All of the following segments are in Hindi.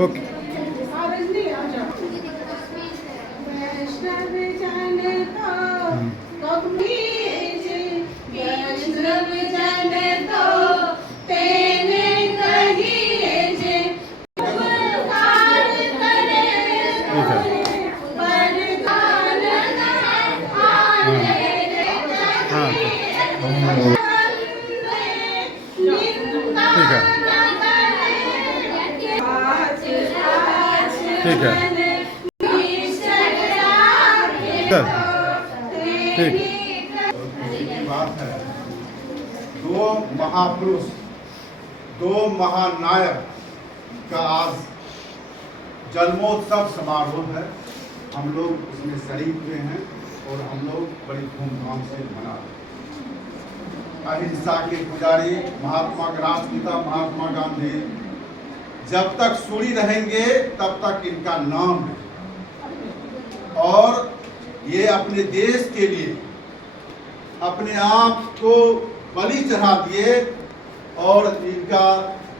ओके। ठीक है ठीक। बात है, दो महापुरुष, दो महानायक का आज जन्मोत्सव समारोह है। हम लोग उसमें शरीक हुए हैं और हम लोग बड़ी धूमधाम से मना रहे हैं। अहिंसा के पुजारी महात्मा राष्ट्रपिता महात्मा गांधी जब तक सूरी रहेंगे तब तक इनका नाम है और ये अपने देश के लिए अपने आप को बलि चढ़ा दिए और इनका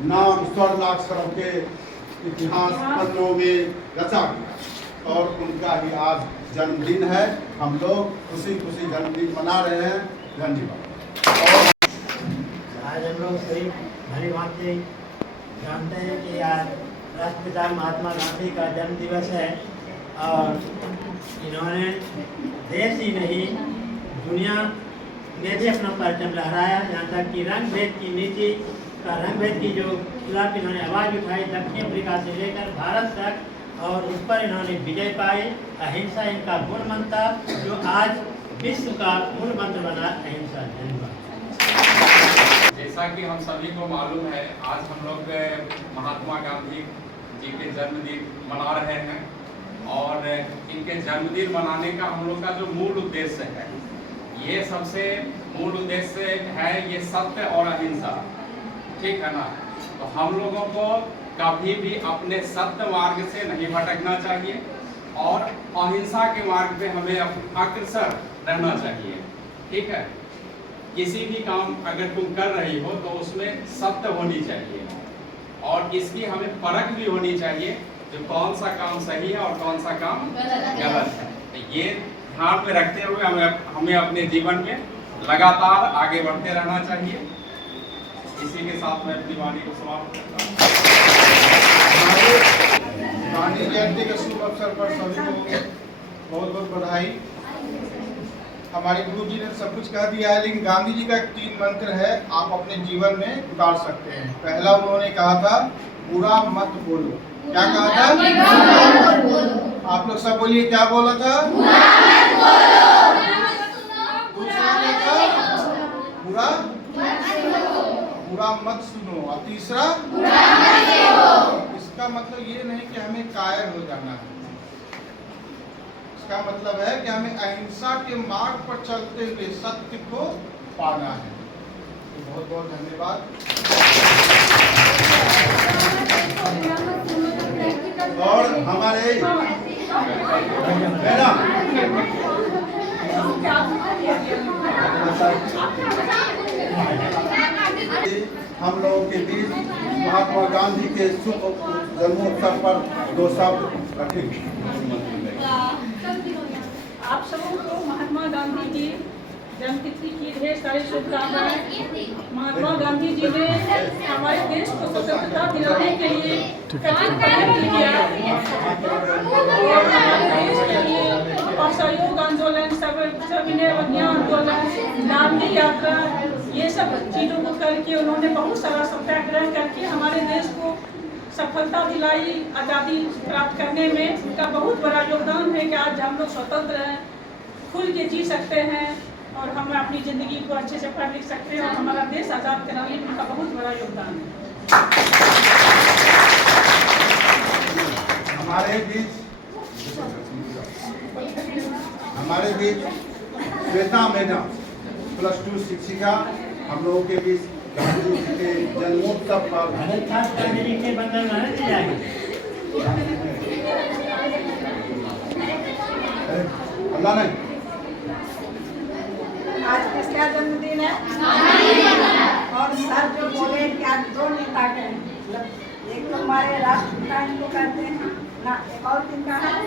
नाम स्वर्णाक्षरों के इतिहास पन्नों में रचा गया और उनका ही आज जन्मदिन है। हम लोग खुशी खुशी जन्मदिन मना रहे हैं। धन्यवाद। आज हम लोग सभी भली भांति जानते हैं कि आज राष्ट्रपिता महात्मा गांधी का जन्म दिवस है और इन्होंने देश ही नहीं दुनिया में भी अपना परचम लहराया। यहाँ तक कि रंग भेद की नीति का रंग भेद की जो खिलाफ इन्होंने आवाज़ उठाई दक्षिण अफ्रीका से लेकर भारत तक और उस पर इन्होंने विजय पाई। अहिंसा इनका मूल मंत्र जो आज विश्व का मूल मंत्र बना अहिंसा। धन्यवाद। जैसा कि हम सभी को मालूम है, आज हम लोग महात्मा गांधी जी के जन्मदिन मना रहे हैं और इनके जन्मदिन मनाने का हम लोग का जो मूल उद्देश्य है, ये सबसे मूल उद्देश्य है ये सत्य और अहिंसा। ठीक है ना? तो हम लोगों को कभी भी अपने सत्य मार्ग से नहीं भटकना चाहिए और अहिंसा के मार्ग पे हमें अग्रसर रहना चाहिए। ठीक है? किसी भी काम अगर तुम कर रही हो तो उसमें सत्य होनी चाहिए और इसकी हमें परख भी होनी चाहिए जो कौन सा काम सही है और कौन सा काम गलत है। ये ध्यान में रखते हुए हमें अपने जीवन में लगातार आगे बढ़ते रहना चाहिए। इसी के साथ मैं अपनी वाणी को समाप्त करता हूँ। गांधी जयंती के शुभ अवसर पर सभी को बहुत बहुत बधाई। हमारे गुरु जी ने सब कुछ कह दिया है, लेकिन गांधी जी का 3 मंत्र है, आप अपने जीवन में उतार सकते हैं। पहला उन्होंने कहा था बुरा मत बोलो। क्या कहा था? बुरा मत बोलो। आप लोग सब बोलिए, क्या बोला था? बुरा मत बोलो। दूसरा क्या था? बुरा मत सुनो। और तीसरा बुरा मत देखो। इसका मतलब ये नहीं कि हमें कायर हो जाना है। इसका मतलब है कि हमें अहिंसा के मार्ग पर चलते हुए सत्य को पाना है। तो बहुत बहुत धन्यवाद। और हमारे हम लोगों के बीच महात्मा गांधी के शुभ जन्मोत्सव पर 2 शब्द रखेंगे। आप सबों को महात्मा गांधी जी जन्मतिथि की ढेर सारी शुभकामनाएं। महात्मा गांधी जी ने हमारे देश को स्वतंत्रता दिलाने के लिए कठिन प्रयत्न किया और हमारे देश के लिए असहयोग आंदोलन, सविनय अवज्ञा आंदोलन, दांडी यात्रा, ये सब चीज़ों को करके उन्होंने बहुत सारा सत्याग्रह करके हमारे देश को सफलता दिलाई। आज़ादी प्राप्त करने में उनका बहुत बड़ा योगदान है कि आज हम लोग स्वतंत्र हैं, खुल के जी सकते हैं और हम अपनी ज़िंदगी को अच्छे से पढ़ लिख सकते हैं और हमारा देश आज़ाद कराने में उनका बहुत बड़ा योगदान है। हमारे बीच श्वेता मैडम +2 शिक्षिका हम लोगों के बीच गांधी जी के जन्मोत्सव पर अल्लाह नहीं। आज किसका जन्मदिन है? और सर जो बोले कि आज 2 नेता के हमारे राष्ट्रपिता इनको कहते हैं ना। एक और किनका है?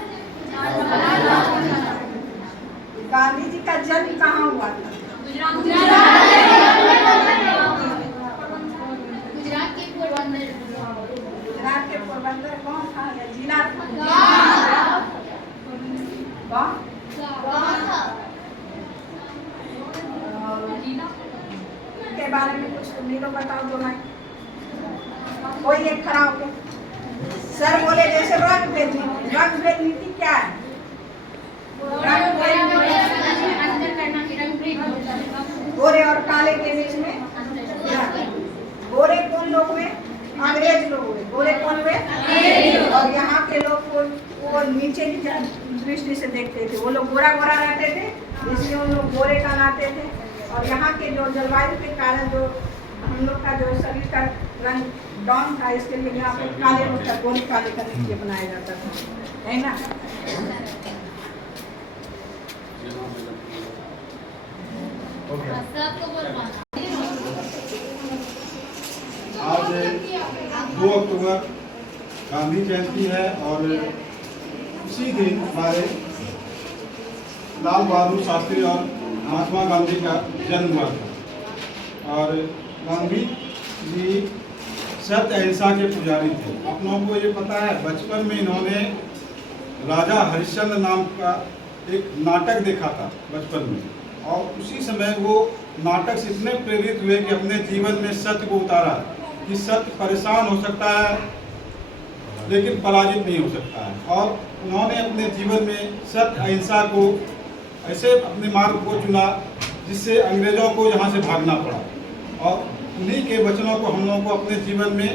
गांधी जी का जन्म कहाँ हुआ था? गुजरात के पोरबंदर। गुजरात के पोरबंदर कौन था? या जिला था? गाँव के बारे में कुछ तुम लोग बताओ तो मैं कोई एक खड़ा होके सर बोले जैसे रंग भेद नीति। रंग भेद नीति क्या है? गोरे और काले के बीच में गोरे कौन लोग हुए? अंग्रेज लोग हुए। गोरे कौन हुए? और यहाँ के लोग को वो नीचे की दृष्टि से देखते थे। वो लोग गोरा गोरा रहते थे, इसलिए उन लोग गोरे कहलाते थे। और यहाँ के जो जलवायु के कारण जो हम लोग का जो शरीर का रंग डाउन था, इसके लिए यहाँ पे काले लोग का गोरे काले का नृत्य बनाया जाता था, है ना। आज 2 अक्टूबर गांधी जयंती है और उसी दिन हमारे लाल बहादुर शास्त्री और महात्मा गांधी का जन्म हुआ था। और गांधी जी सत्य अहिंसा के पुजारी थे। अपनों को ये पता है, बचपन में इन्होंने राजा हरिश्चंद्र नाम का एक नाटक देखा था बचपन में, और उसी समय वो नाटक से इतने प्रेरित हुए कि अपने जीवन में सत्य को उतारा कि सत्य परेशान हो सकता है लेकिन पराजित नहीं हो सकता है। और उन्होंने अपने जीवन में सत्य अहिंसा को ऐसे अपने मार्ग को चुना जिससे अंग्रेजों को यहाँ से भागना पड़ा। और उन्हीं के वचनों को हम लोगों को अपने जीवन में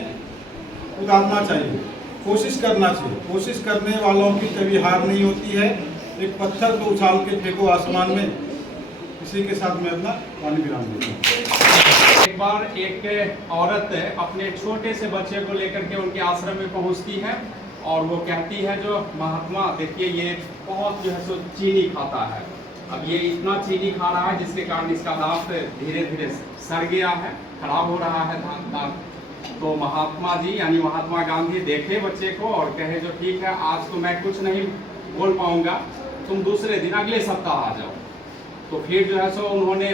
उतारना चाहिए, कोशिश करना चाहिए। कोशिश करने वालों की कभी हार नहीं होती है। एक पत्थर को उछाल के फेंको आसमान में। इसी के साथ मैं अपना वाणी विराम देता हूँ। एक बार एक औरत अपने छोटे से बच्चे को लेकर के उनके आश्रम में पहुंचती है और वो कहती है, जो महात्मा देखिए ये बहुत जो है सो चीनी खाता है, अब ये इतना चीनी खा रहा है जिसके कारण इसका दांत धीरे धीरे सड़ गया है, खराब हो रहा है दांत। तो महात्मा जी यानी महात्मा गांधी देखे बच्चे को और कहे, जो ठीक है आज तो मैं कुछ नहीं बोल पाऊंगा, तुम दूसरे दिन अगले सप्ताह आ जाओ। तो फिर जो है सो उन्होंने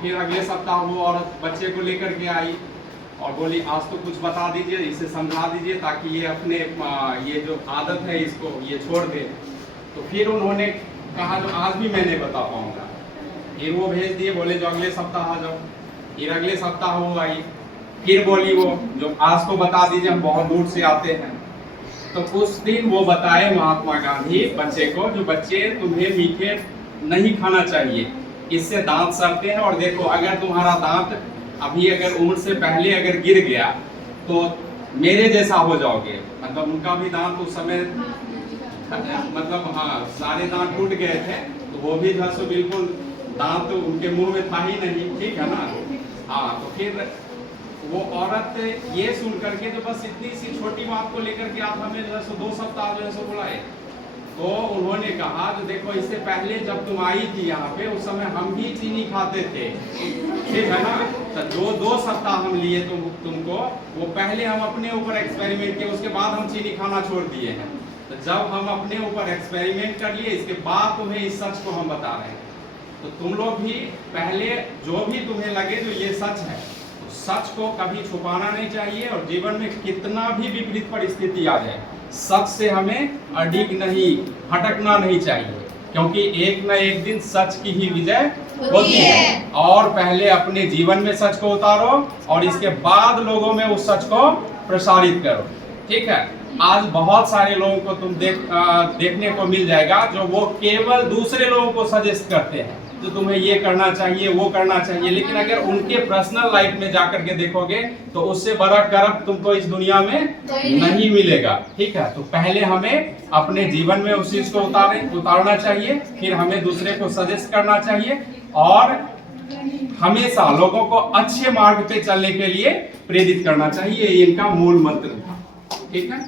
फिर अगले सप्ताह वो औरत बच्चे को लेकर के आई और बोली, आज तो कुछ बता दीजिए, इसे समझा दीजिए ताकि ये अपने ये जो आदत है इसको ये छोड़ दे। तो फिर उन्होंने कहा, जो आज भी मैं नहीं बता पाऊंगा। फिर वो भेज दिए, बोले जो अगले सप्ताह आ जाओ। फिर अगले सप्ताह वो आई, फिर बोली वो जो आज तो बता दीजिए, हम बहुत दूर से आते हैं। तो उस दिन वो बताए महात्मा गांधी बच्चे को, जो बच्चे तुम्हें मीठे नहीं खाना चाहिए, इससे दांत सड़ते हैं। और देखो अगर तुम्हारा दांत अभी अगर उम्र से पहले अगर गिर गया तो मेरे जैसा हो जाओगे। मतलब उनका भी दांत उस समय मतलब हाँ सारे दांत टूट गए थे, तो वो भी जो है सो बिल्कुल दांत उनके मुंह में था ही नहीं, ठीक है ना। हाँ तो फिर वो औरत ये सुन करके जो बस इतनी सी छोटी बात को लेकर के आप हमें जो है सो 2 सप्ताह जो है सो बुलाए। तो उन्होंने कहा, जो देखो इससे पहले जब तुम आई थी यहाँ पे उस समय हम भी चीनी खाते थे, ठीक है ना। तो जो 2 सप्ताह हम लिए तुमको, वो पहले हम अपने ऊपर एक्सपेरिमेंट किए, उसके बाद हम चीनी खाना छोड़ दिए हैं। तो जब हम अपने ऊपर एक्सपेरिमेंट कर लिए, इसके बाद तुम्हें इस सच को हम बता रहे हैं। तो तुम लोग भी पहले जो भी तुम्हें लगे जो ये सच है, तो सच को कभी छुपाना नहीं चाहिए। और जीवन में कितना भी विपरीत परिस्थिति आ जाए, सच से हमें अडिग नहीं, भटकना नहीं चाहिए, क्योंकि एक न एक दिन सच की ही विजय होती है। और पहले अपने जीवन में सच को उतारो और इसके बाद लोगों में उस सच को प्रसारित करो, ठीक है। आज बहुत सारे लोगों को तुम देखने को मिल जाएगा जो वो केवल दूसरे लोगों को सजेस्ट करते हैं, तो तुम्हें ये करना चाहिए वो करना चाहिए, लेकिन अगर उनके पर्सनल लाइफ में जाकर के देखोगे तो उससे बड़ा करप्ट तुमको इस दुनिया में नहीं मिलेगा, ठीक है। तो पहले हमें अपने जीवन में उस चीज को उतारना चाहिए, फिर हमें दूसरे को सजेस्ट करना चाहिए और हमेशा लोगों को अच्छे मार्ग पे चलने के लिए प्रेरित करना चाहिए। ये इनका मूल मंत्र था, ठीक है।